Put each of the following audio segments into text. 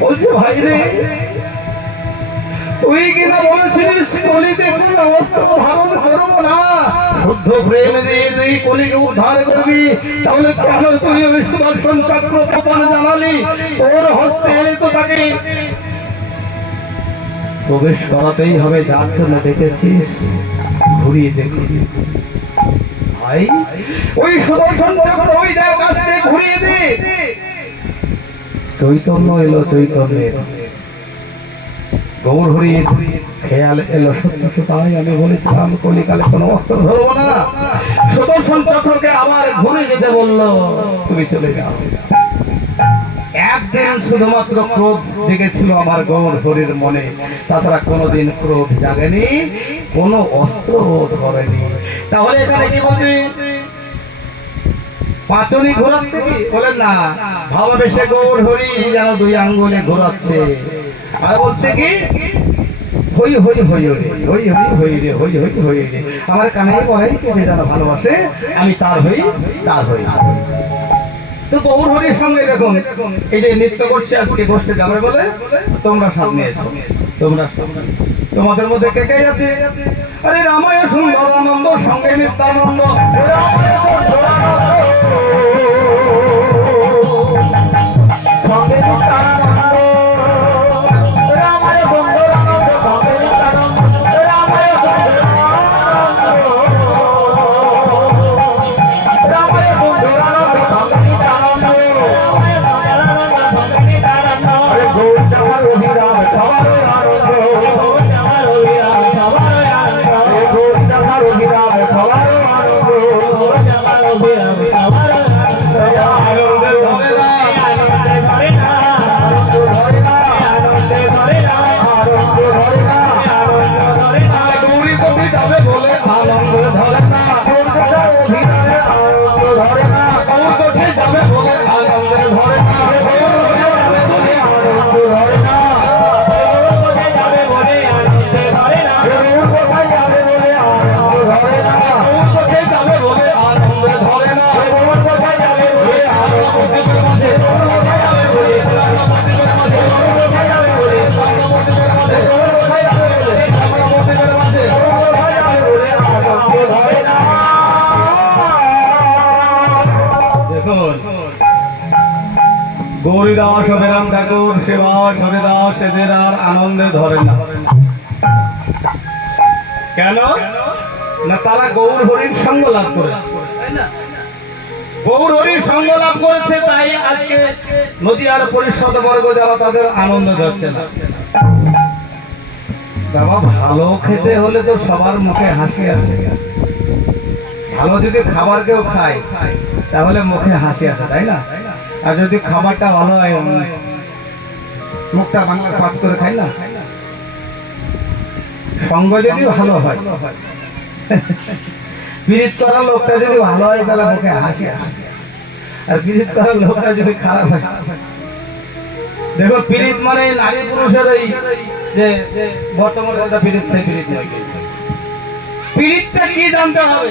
বলছে, ভাই রে, তুই কিনা বলেছিলিস কলিতে কোনো ধারণ না। শুদ্ধ প্রেম দিয়ে তুই কলিকে উদ্ধার করবি, তাহলে কেন তুই ওই সুদর্শন চক্র জানালি? তোর হস্তে তো তাকে প্রবেশ করাতেই হবে, যার জন্য দেখেছিস ঘুরিয়ে দেখি। ভাই, ওই সুদর্শন চক্র ওই আসতে ঘুরিয়ে দে। চৈতন্য এলো চৈতন্যের। গৌর হরি খেয়াল এলো, সত্য তো তাই আমি বলেছিলাম, কলিকালে কোনো অস্ত্র ধরবো না। সুদর্শন চক্রকে আবার ঘুরে যেতে বলল, তুমি চলে যাও। একদিন শুধুমাত্র ক্রোধ জেগেছিল আমার গৌর হরির মনে। তাছাড়া কোনোদিন ক্রোধ জাগেনি, কোনো অস্ত্র ধরেনি। তাহলে এখানে কি বলবি? পাঁচনি ঘোরাচ্ছে কি? বলেন না। ভাবাবেশে গৌর হরি যেন দুই আঙ্গুলে ঘোরাচ্ছে। আর বলছে কি? হই হই হই রে হই হই হই রে, হই হই হই রে। আমার কানে পড়াই কে যেন ভালোবাসে, আমি তার হই তার হই। তো গৌর হরির সঙ্গে দেখুন, এই যে নৃত্য করছে আজকে গোষ্ঠী যাবে বলে, তোমরা সামনে এসো তোমরা তোমাদের মধ্যে কে কে আছে? আরে রামায় সুন্দর আনন্দ সঙ্গে নিত্যানন্দ। সঙ্গে লাভ করেছে সঙ্গ লাভ করেছে, তাই আজকে নদীয়ার পরিষদ বর্গ যারা তাদের আনন্দ না। ভালো খেতে হলে তো সবার মুখে হাসি আসে। ভালো যদি খাবার কেউ খায়, তাহলে মুখে হাসি আসে, তাই না? আর যদি খাবারটা ভালো হয় মুখটা বাংলার পাঁচ করে খাই না? সঙ্গ যদি ভালো হয় পীড়িত করার লোকটা যদি ভালো হয় তাহলে মুখে হাসি আর পীড়িত করার লোকটা যদি খারাপ হয়। দেখো, পীড়িত মানে নারী পুরুষের এই যে বর্তমান কথা পীড়িত থেকে পীড়িত পীড়িতটা কি জানতে হবে?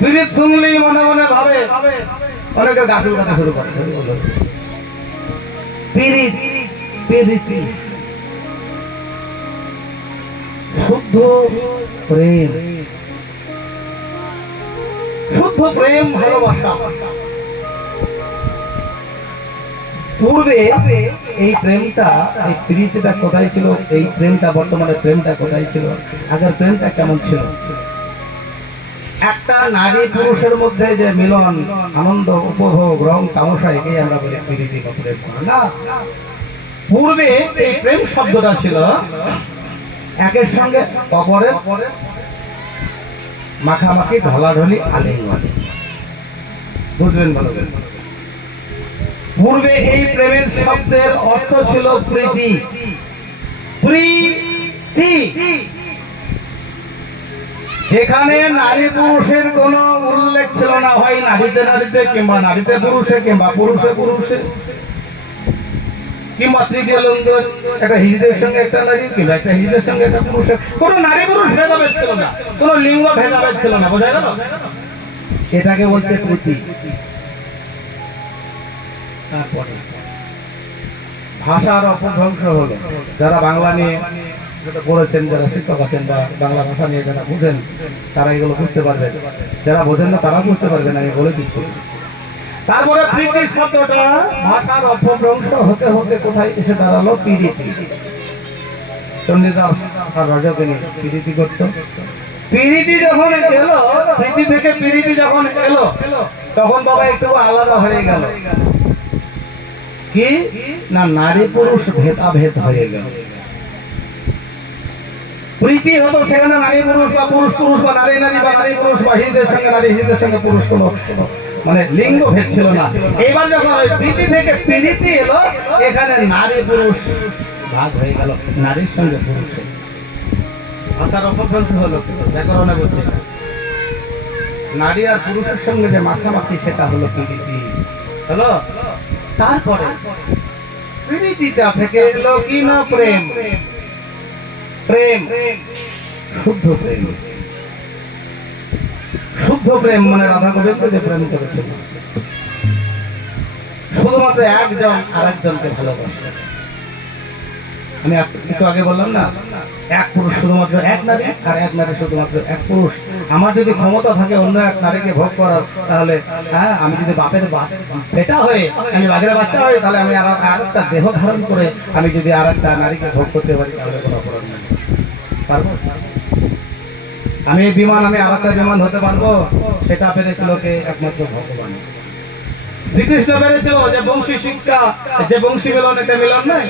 পীড়িত শুনলেই মনে মনে ভাবে। অনেকে গাছুর কথা শুরু করে। পীড়িত পীড়িত। শুদ্ধ প্রেম। শুদ্ধ প্রেম ভালোবাসা। পূর্বে এই প্রেমটা, এই প্রীতিটা কোথায় ছিল? এই প্রেমটা, বর্তমানে প্রেমটা কোথায় ছিল? আগের প্রেমটা কেমন ছিল? একটা নারী পুরুষের মধ্যে যে মিলন, আনন্দ, উপভোগ, রং তামসা একেই আমরা বলি প্রীতি বা না? পূর্বে এই প্রেম শব্দটা ছিল, একের সঙ্গে অপরের মাখামাখি, ঢলাঢলি আলিঙ্গন বুঝবেন ভালো পূর্বে এই প্রেমের শব্দের অর্থ ছিল প্রীতি। প্রীতি। যেখানে নারী পুরুষের কোন উল্লেখ ছিল না, হয় নারীতে নারীতে কিংবা নারীতে পুরুষে কিংবা পুরুষে পুরুষে। কিংবা তৃতীয় লিঙ্গ একটা সঙ্গে একটা নারী কিংবা একটা সঙ্গে একটা পুরুষের, কোন নারী পুরুষ ভেদাভেদ ছিল না লিঙ্গ ভেদাভেদ ছিল না, বোঝা গেল? এটাকে বলছে প্রীতি। তারপরে, ভাষার অপভ্রংশ হলো। যারা বাংলা নিয়ে যেটা পড়েছেন যারা শিক্ষক আছেন বা বাংলা ভাষা নিয়ে যারা বুঝেন, তারা এগুলো বুঝতে পারবেন। যারা বোঝেন না তারা বুঝতে পারবেন, আমি বলে দিচ্ছি। তারপরে প্রীতি শব্দটা ভাষার অপভ্রংশ হতে হতে কোথায় এসে দাঁড়াল? পিরিতি। চণ্ডীদাস আর রজকিনী পিরিতি করত যখন থেকে যখন তখন বাবা একটু আলাদা হয়ে গেল। কি? না, নারী পুরুষ ভেদাভেদ হয়ে গেল। প্রীতি হতো সেখানে নারী পুরুষ বা পুরুষ পুরুষ বা নারী নারী বা নারী পুরুষ বা হিন্দের সঙ্গে নারী হিন্দের সঙ্গে পুরুষ কোনো মানে লিঙ্গ ভেদ ছিল না। এবার যখন ওই প্রীতি থেকে প্রীতি এলো, এখানে নারী পুরুষ ভাগ হয়ে গেল, নারীর সঙ্গে পুরুষের ভাষার অপভ্রংশ হলো ব্যাকরণে বলছে। নারী আর পুরুষের সঙ্গে যে মাখামাখি, সেটা হলো প্রীতি। হলো? তারপরে প্রীতিটা থেকে এলো কি না? প্রেম। প্রেম। শুদ্ধ প্রেম। শুদ্ধ প্রেম মানে রাধা গোবিন্দ যে প্রেম করেছিল শুধুমাত্র একজন আরেকজনকে ভালোবাসে। আমি একটু আগে বললাম না, এক পুরুষ শুধুমাত্র এক নারী আর এক নারী শুধুমাত্র এক পুরুষ। আমার যদি ক্ষমতা থাকে অন্য এক নারীকে ভোগ করার, তাহলে হ্যাঁ আমি যদি বাপের বাপ বেটা হয়ে আমি বাঘের বাচ্চা হয়ে, তাহলে আমি আর আরেকটা দেহ ধারণ করে আমি যদি আর একটা নারীকে ভোগ করতে পারি, তাহলে কোনো অপরাধ নেই। পারব? আমি বিমান, আমি আর একটা বিমান হতে পারব? সেটা পেরেছিল কে? একমাত্র ভগবান। শ্রীকৃষ্ণ পেরেছিল যে বংশী শিক্ষা, যে বংশী মিলন, এটা মিলন নাই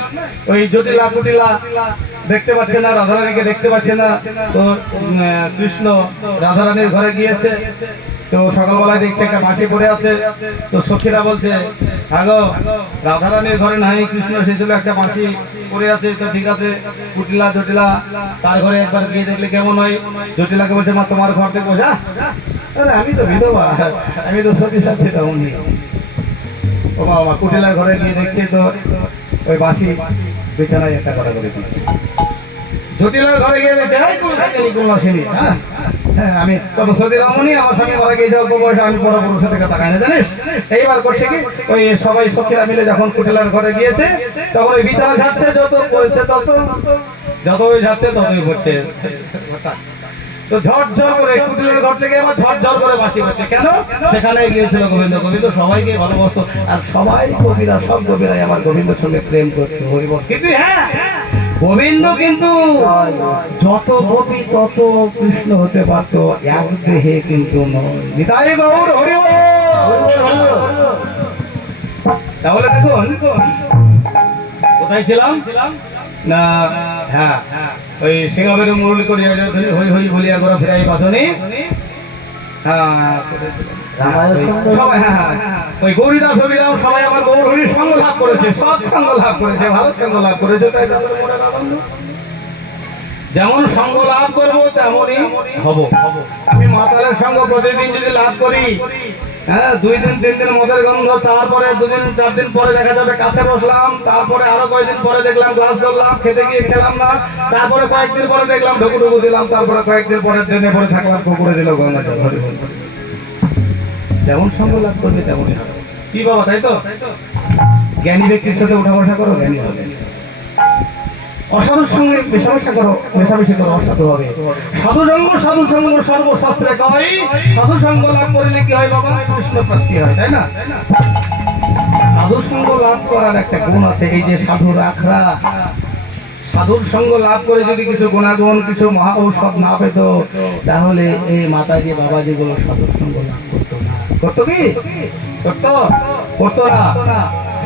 ওই জটিলা কুটিলা দেখতে পাচ্ছে না, রাধারানীকে দেখতে পাচ্ছে না। তো কৃষ্ণ রাধারানীর ঘরে গিয়েছে। তো সকালবেলায় দেখছে একটা মাসি পড়ে আছে। তো সখীরা বলছে, আগো, রাধারানীর ঘরে নাই, কৃষ্ণ এসেছিল একটা মাসি পড়ে আছে। তো ঠিক আছে, কুটিলা, জটিলা, তার ঘরে একবার গিয়ে দেখলে কেমন হয়? জটিলাকে বলছে, মা, তোমার ঘর দেখব। যা আরে আমি তো বিধবা, আমি তো সখী সাথে তেমনই ও বাবা, কুটিলার ঘরে গিয়ে দেখছে তো, ওই বাসি বিছানায় একটা করা করে দিচ্ছে। জটিলার ঘরে গিয়ে দেখছে কোন থাকেনি হ্যাঁ হ্যাঁ, আমি কত সতী রমণী আমার স্বামী মারা গিয়েছে অল্প বয়সে আমি বড় পুরুষের দিকে তাকাই না জানিস? এইবার করছে কি? ওই সবাই সখীরা মিলে যখন কুটিলার ঘরে গিয়েছে তখন ওই বিছানা ঝাড়ছে যত পড়ছে তত যত ওই ঝাড়ছে ততই পড়ছে। তো ঝরঝর করে কুটিলের ঘর থেকে আবার ঝরঝর করে বাঁশি বাজছে। কেন? সেখানে গিয়েছিল গোবিন্দ। গোবিন্দ সবাইকে ভালোবাসতো। আর সবাই কবিরা সব কবিরাই আমার গোবিন্দের সঙ্গে প্রেম করতো। হরিবল কিন্তু হ্যাঁ গোবিন্দ কিন্তু যত গোপী তত কৃষ্ণ হতে পারত, এক দেহে কিন্তু নয়। তাহলে দেখুন কোথায় ছিলাম? না হ্যাঁ ওই সিঙ্গাবের মুরলি করিয়া হই হই বলিয়া করে ফিরাই বাঁধনি হ্যাঁ হ্যাঁ হ্যাঁ মনের আনন্দ। যেমন সঙ্গ লাভ করব, তেমনই হব আমি মাতালের সঙ্গ প্রতিদিন যদি লাভ করি হ্যাঁ দুই দিন, তিন দিন মদের গন্ধ, তারপরে দুদিন, চার দিন পরে দেখা যাবে কাছে বসলাম, তারপরে আরও কয়েকদিন পরে দেখলাম গ্লাস ধরলাম, খেতে গিয়ে খেলাম না, তারপরে কয়েকদিন পরে দেখলাম ঢুকু ঢুকু দিলাম, তারপরে কয়েকদিন পরে ট্রেনে পরে থাকলাম, পুকুরে দিল গঙ্গা। যেমন সঙ্গ লাভ করবে তেমনই হবে। কি বাবা, তাই তো? জ্ঞানী ব্যক্তির সাথে উঠা বসা করো, জ্ঞানী হবে। অসাধুর সঙ্গে মেশামেশা করো মেশামেশি করো, অসাধু হবে। সাধু সঙ্গ সাধু সঙ্গ, সর্বশাস্ত্রে কয়, সাধু সঙ্গ লাভ করলে কি হয় বাবা? কৃষ্ণ প্রাপ্তি হয়, তাই না? সাধু সঙ্গ লাভ করার একটা গুণ আছে, এই যে সাধু রাখরা। সাধুর সঙ্গ লাভ করে যদি কিছু গুণাগুণ, কিছু মহা ঔষধ না পেত, তাহলে এই মাতাজি বাবাজি গুলো সাধুর সঙ্গ লাভ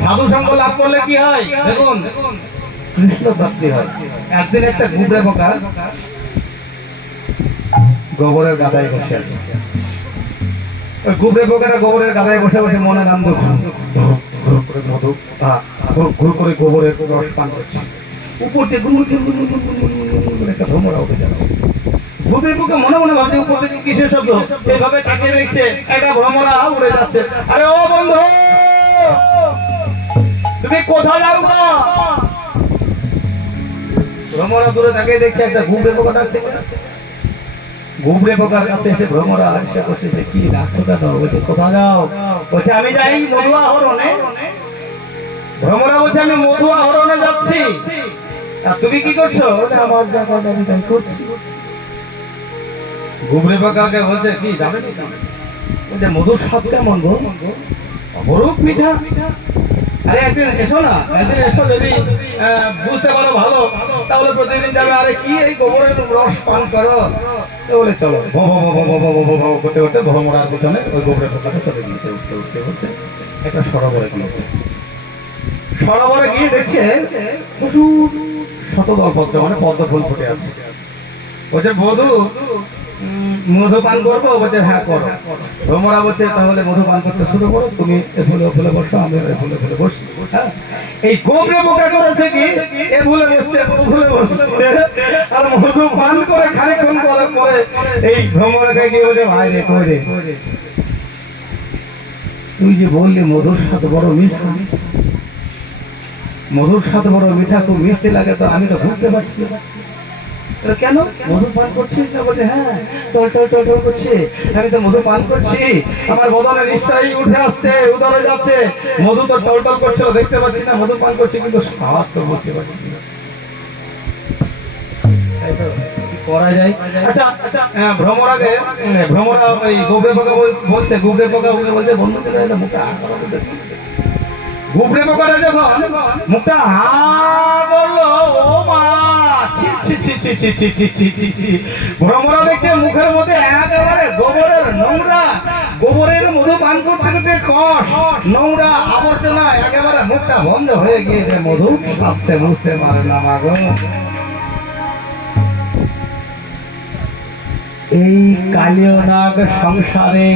সাধু সঙ্গ লাভ করলে কি হয়? দেখুন কৃষ্ণ প্রাপ্তি হয়। একদিন একটা গুবরে পোকা গোবরের গাদায় বসে আছে। ওই গুবরে পোকাটা গোবরের গাদায় বসে বসে মনে নাম ঘুর করে মধু ঘুর করে গোবরের রস পান করছে। উপর থেকে একটা ভ্রমরা উঠে যাচ্ছে গুবরে পোকা মনে মনে ভাবছে, উপর কিসের শব্দ? এইভাবে তাকিয়ে দেখছে, একটা ভ্রমরা উড়ে যাচ্ছে। আরে ও বন্ধু! তুমি কোথায় যাও গো ভ্রমরা দূরে তাকিয়ে দেখছে, একটা গুবরে পোকা ডাকছে। গুবরে পোকার কাছে এসে ভ্রমরা এসে বসেছে কি ডাকছো কেন? বলছে, কোথায় যাও? বলছে, আমি যাই মধুয়া হরণে ভ্রমরা বলছে, আমি মধু আহরণে যাচ্ছি। আর তুমি কি করছ? আমার জায়গাটা আমি তাই করছি। ঘুমরে পাকাকে বলছে? কি, জানে কি বলছে, মধুর স্বাদ কেমন গো? অপরূপ মিঠা। আরে, একদিন এসো না, একদিন এসো যদি বুঝতে পারো ভালো, তাহলে প্রতিদিন যাবে, আরে, কি এই গোবরের রস পান করো? বলে, চলো করতে করতে ভ্রমরার পিছনে ওই গোবরের পোকাটা চলে গিয়েছে, উঠতে উঠতে উঠতে। একটা সরোবরে সরোবরে গিয়ে দেখছে প্রচুর শতদল পদ্ম মানে পদ্ম ফুল ফুটে আছে। বলছে বধু উম, মধু পান করব বলছে হ্যাঁ করো। ভ্রমরা বলছে তাহলে মধু পান করতে শুরু করো। তুমি এ ও ফুলে বসো আমি এ ফুলে ফুলে বসি। হ্যাঁ? এই গোবরে বোকা করেছে কি এ ফুলে বসছে ফুলে বসছে। আর মধু পান করে খানিকক্ষণ করার পরে এই ভ্রমরাকে গিয়ে বলে ভাই রে কই রে? তুই যে বললি মধুর সাথে বড় মিষ্টি। মধুর সাথে বড় মিঠা খুব মিষ্টি লাগে তো আমি তো বুঝতে পারছি কেন মধু পান করছিস না বলছে হ্যাঁ টল টল টল টল করছে। আমি তো মধু পান করছি। আমার নিশ্চয়ই উঠে আসছে উদরে যাচ্ছে। মধু তো টল টল করছিল দেখতে পাচ্ছি না। মধু পান করছি কিন্তু স্বাদ তো পারছি না। করা যায়? আচ্ছা আহ, ভ্রমরাকে উম, ভ্রমরা ওই গোবরে পোকা বলছে গোবরে পোকা বলছে বন্ধু মুখটা গুবরেমো করে যখন মুখটা হা বলল, ও মা আবর্জনা, একেবারে মুখটা বন্ধ হয়ে গিয়েছে মধু। বুঝতে পারে না মাগো এই সংসারে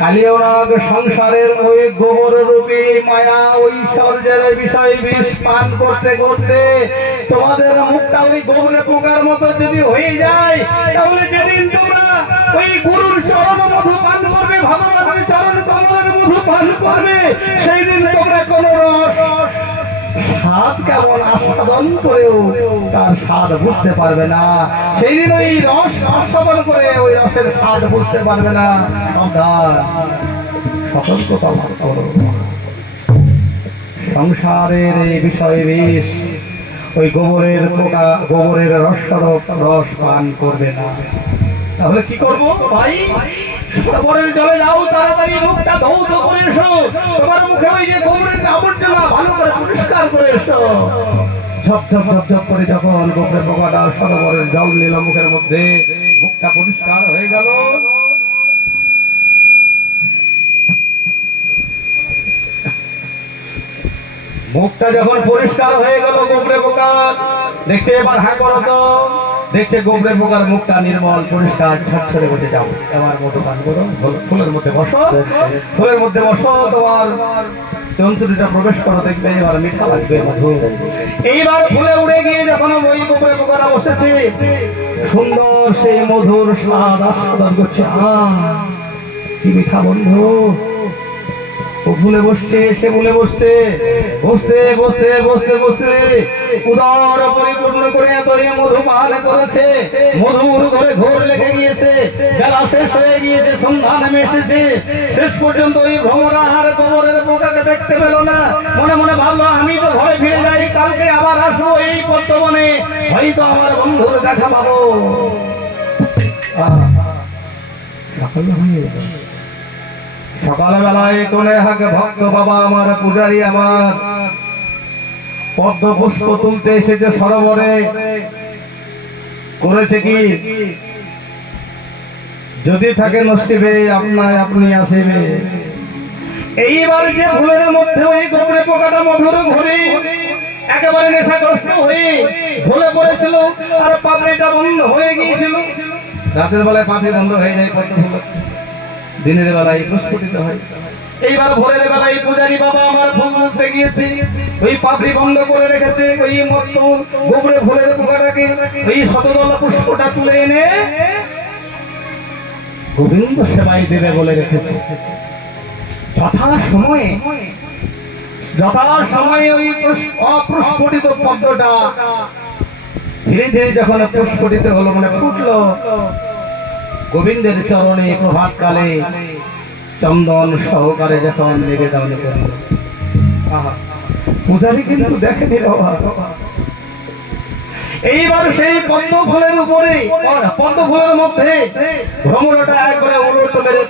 কালিয়নাগ সংসারের ওই গোবর রূপী মায়া ঐশ্বর্যের বিষয় বিষ পান করতে করতে তোমাদের মুখটা ওই গোবরে পোকার মতো যদি হয়ে যায়, তাহলে যেদিন তোমরা ওই গুরুর চরণ মধু পান করবে, ভগবানের চরণ কমলের মধু পান করবে সেই দিন তোমরা কোন রস স্বাদ কেমন আস্বাদন করেও তার স্বাদ বুঝতে পারবে না। সেই দিন ওই রস আস্বাদন করে ওই রসের স্বাদ বুঝতে পারবে না। সতর্কতা করো। সংসারের এই বিষয় বেশ ওই গোবরের পোকা, গোবরের রস রস পান করবে না। তাহলে কি করব? ভাই? সরোবরের জলে যাও, তাড়াতাড়ি মুখটা ধৌত করে এসো। তোমার মুখে ওই যে গোবরের আবর্জনা ভালো করে পরিষ্কার করে এসো। ঝপ ঝপ ঝপ ঝপ করে যখন গোবরের পোকাটা সরোবরের জল নিল মুখের মধ্যে, মুখটা পরিষ্কার হয়ে গেল। মুখটা যখন পরিষ্কার হয়ে গেল গোবরে পোকার দেখছে এবার হ্যাঁ করো তো। দেখছে গোবরে পোকার মুখটা নির্মল, পরিষ্কার ছড়ছড়ে বসে। যাও, এবার মতো পান করো। ফুলের মধ্যে বসো। ফুলের মধ্যে বসো, তোমার যন্ত্রটা প্রবেশ করো, দেখবে এবার মিঠা লাগবে এইবার ফুলে উড়ে গিয়ে যখন ওই গোবরে পোকারা বসেছে, সুন্দর সেই মধুর স্বাদ আস্বাদন করছে। আহ, কি মিঠা বন্ধু। ও ভুলে বসছে, সে ভুলে বসছে। বসতে বসতে বসতে বসতে। উদর পরিপূর্ণ করে এত এ মধু পান করেছে। মধুর ঘরে ঘোর লেগে গিয়েছে। বেলা শেষ হয়ে গিয়েছে, সন্ধ্যা নেমে এসেছে। শেষ পর্যন্ত ওই ভ্রমরা কবরের পোকাকে দেখতে পেল না। মনে মনে ভাবলো, আমি তো ঘরে ফিরে যাই, কালকে আবার আসব এই পদ্মবনে। হয়তো আমার বন্ধুর দেখা পাবো। সকালবেলায় কোনে হাকে ভক্ত বাবা আমার পূজারি আমার। পদ্ম পুষ্প তুলতে এসেছে সরোবরে করেছে কি? যদি থাকে নসিবে, আপনায় আপনি আসিবে। এইবার যে ফুলের মধ্যে ওই গোবরে পোকাটা মধুর ঘুরে, একেবারে নেশাগ্রস্ত হয়ে ভুলে পড়েছিল আর পাপড়িটা বন্ধ হয়ে গিয়েছিল। রাতের বেলায় পাপড়ি বন্ধ হয়ে যায় দিনের বেলায় প্রস্ফুটিত হয়। এইবার ভোরের বেলায় পূজারি বাবা আমার ফুল তুলতে গিয়েছে। ওই পাপড়ি বন্ধ করে রেখেছে, ওই মত্ত গোবরে ফুলের পোকাটাকে, ওই শতদলা পুষ্পটা তুলে এনে গোবিন্দ সেবাই দেবে বলে রেখেছে। যথা সময়ে যথা সময়ে ওই অপ্রস্ফুটিত পদ্মটা ধীরে ধীরে যখন প্রস্ফুটিত হলো মানে ফুটলো, গোবিন্দের চরণে প্রভাত কালে চন্দন সহকারে যখন নিবেদন করল পূজারি কিন্তু দেখেনি এইবার সেই পদ্ম ফুলের উপরে পদ্ম ফুলের মধ্যে ভ্রমণটা একবারে উলট মেরে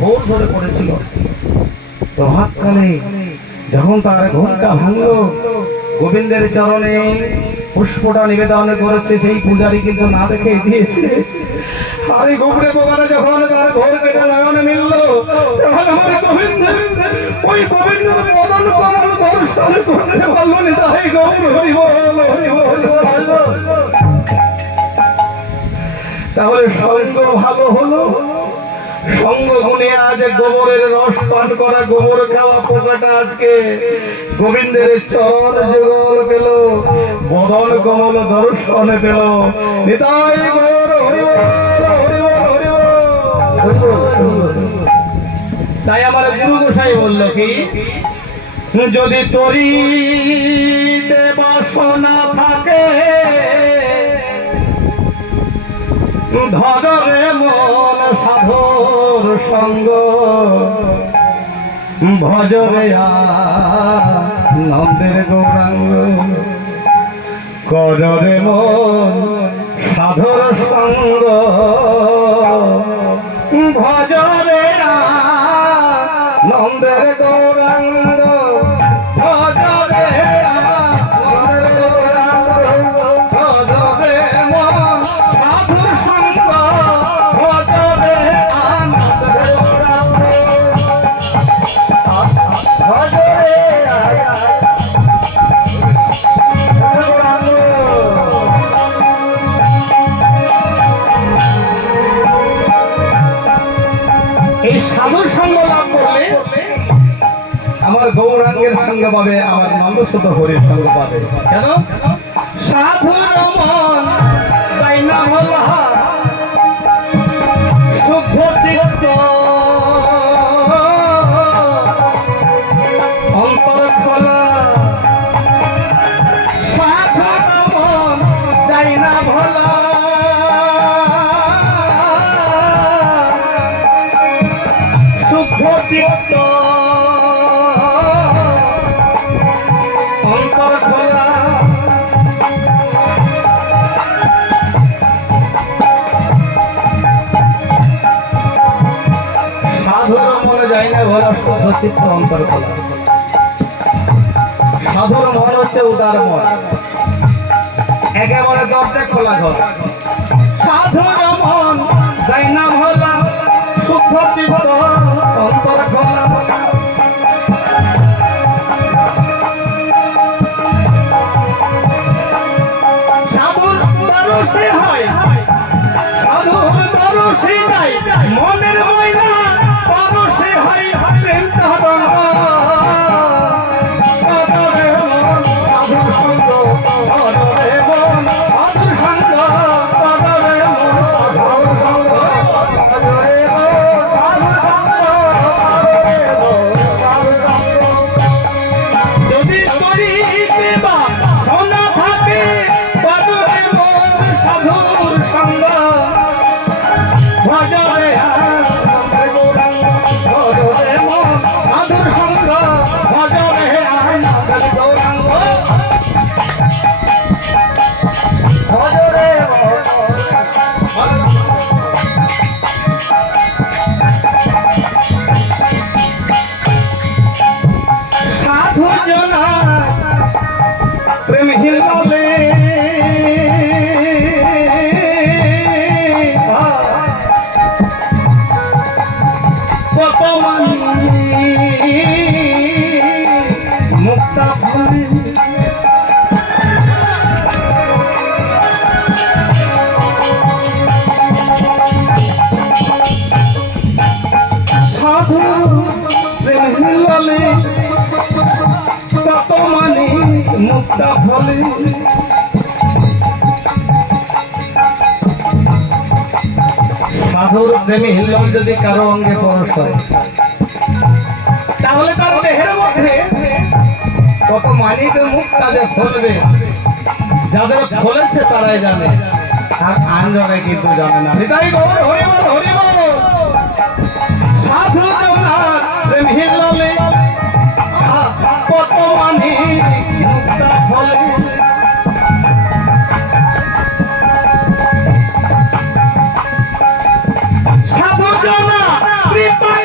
ঘোর ধরে পড়েছিল। প্রভাতকালে যখন তার ঘোরটা ভাঙলো, গোবিন্দের চরণে পুষ্পটা নিবেদন করেছে, সেই পূজারি কিন্তু না দেখে দিয়েছে আরে গোবরে পোকাটা যখন তার ঘর কেটে মিলল, তখন আমার গোবিন্দ ওই গোবিন্দের পদন করতে পারল না, তাই গৌর তাহলে সঙ্গ ভালো হলো? সঙ্গ গুণে আজ গোবরের রস পান করা, গোবর খাওয়া পোকাটা আজকে গোবিন্দের চরণ যুগল পেল, বদন কমল দর্শন পেল। নিতাই গৌর হরি তাই আমার গুরু গোসাই বলল কি, যদি তরিতে বাসনা থাকে, ধরে মন সাধর সঙ্গ, ভজরে নন্দের গৌরাঙ্গ। কররে মন সাধর সঙ্গ ভজরে নন্দের গৌরাঙ্গ ভজরে নন্দসুত হরির সঙ্গ পাবে। কেন? মনে শুদ্ধচিত্ত না ভোলা শুদ্ধ চিত্ত অন্তর খোলা সাধুর মন হচ্ছে উদার মন। একেবারে দরজা খোলা ঘর। সাধুর মন তাই নাম হলো শুদ্ধ চিত্ত সাধুর প্রেমী হিল্লম যদি কারও অঙ্গে পরশ হয় তাহলে তার দেহের মধ্যে কত মানিক মুখ তাদের ফলবে? যাদের ফলেছে তারাই জানে। আর আঞ্জনে কিন্তু জানে না। হরিবল হরিবল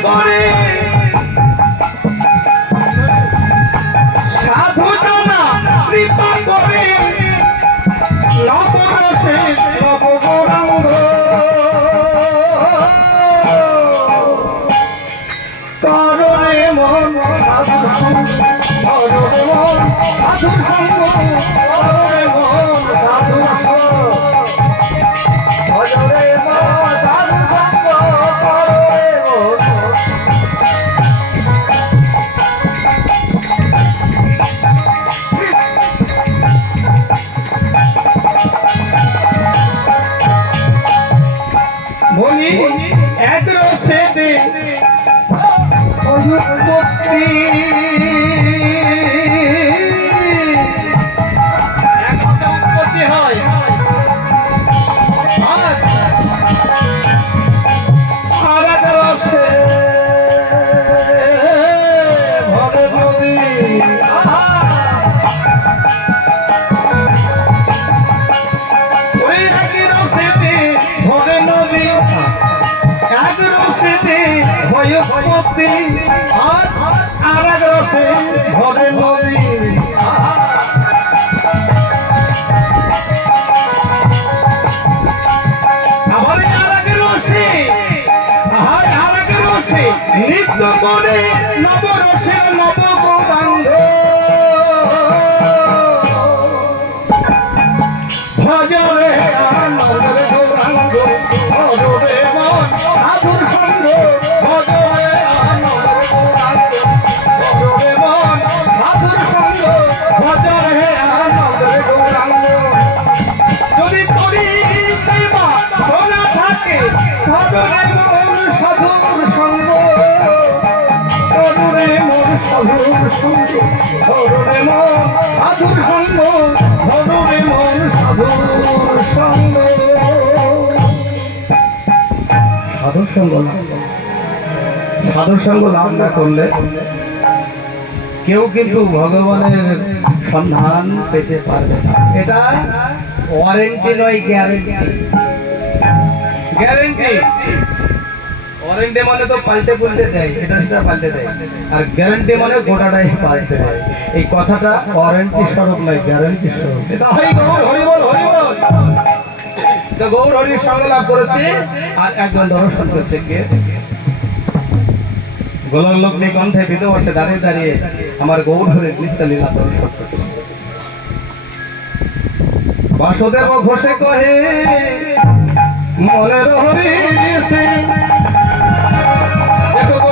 করে। সাধু জানা কৃপা করে নবরসে নবগৌরাঙ্গ করণে মন সাধু সাধু সাধু ভয়পতি আর আর এক রসে ভরে নদী নৃত্য করে নবরসের সঙ্গ সাধুর সঙ্গ লাভ না করলে কেউ কিন্তু ভগবানের সন্ধান পেতে পারবে এটা ওয়ারেন্টি নয় গ্যারেন্টি গ্যারেন্টি ওয়ারেন্টি মানে তো পাল্টে দেয়, এটা সেটা পাল্টে দেয়। আর গ্যারান্টি মানে গোটাটাই পাল্টে দেয়। এই কথাটা ওয়ারেন্টি স্বরূপ নয় গ্যারান্টি স্বরূপ। গৌর হরির সঙ্গ লাভ আর একজন দর্শন করছে কে? গোলার লগ্নি কণ্ঠে বিধবর্ষে দাঁড়িয়ে দাঁড়িয়ে আমার গৌর হরির নিত্য লীলা দর্শন করছে। বাসুদেব ঘোষে কহে, মনের হরি